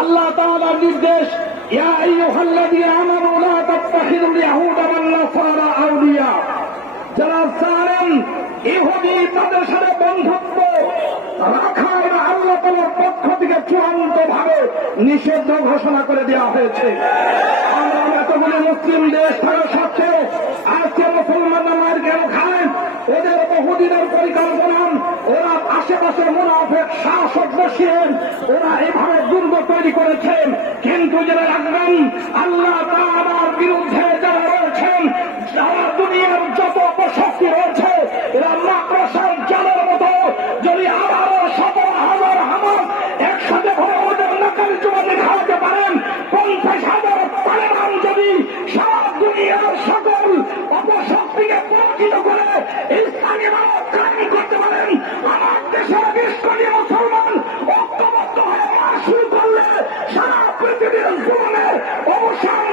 আল্লাহ তাআলার নির্দেশ, ইয়া আইয়ুহাল্লাযীনা আমানু লা তাত্তাখিযুল ইয়াহুদা ওয়ান নাসারা আউলিয়া। যারা জানেন ইহুদি তাদের সাথে বন্ধুত্ব রাখা এটা আল্লাহ তাআলার পক্ষ থেকে চূড়ান্তভাবে নিষিদ্ধ ঘোষণা করে দেওয়া হয়েছে। আমরা এতগুলি মুসলিম দেশ থাকা সত্ত্বেও আজকে মুসলমানরা মার কেন খায়? ওদের বহুদিনের পরিকল্পনা, ওরা আশেপাশের মুনাফিক শাসক বসিয়ে ওরা এভাবে দুর্গ তৈরি করেছেন। কিন্তু যারা রাখবেন আল্লাহ তাআলার বিরুদ্ধে যারা রয়েছেন, যারা দুনিয়ার যত অপশক্তি রয়েছে, এরা মাকড়সার জালের মতো যদি আবারও 17,000 হামাস একসাথে ভরে ওদের নাকের জবানে খাওয়াতে পারেন, 50,000 তালেবান যদি সারা দুনিয়ার সকল অপশক্তিকে পরাজিত করে ইসলামী ভারত কায়েম করতে পারেন, আমার দেশের 20 কোটি মুসলমান ঐক্যবদ্ধ হয়ে শুরু করলে সারা পৃথিবীর জীবনের অবসান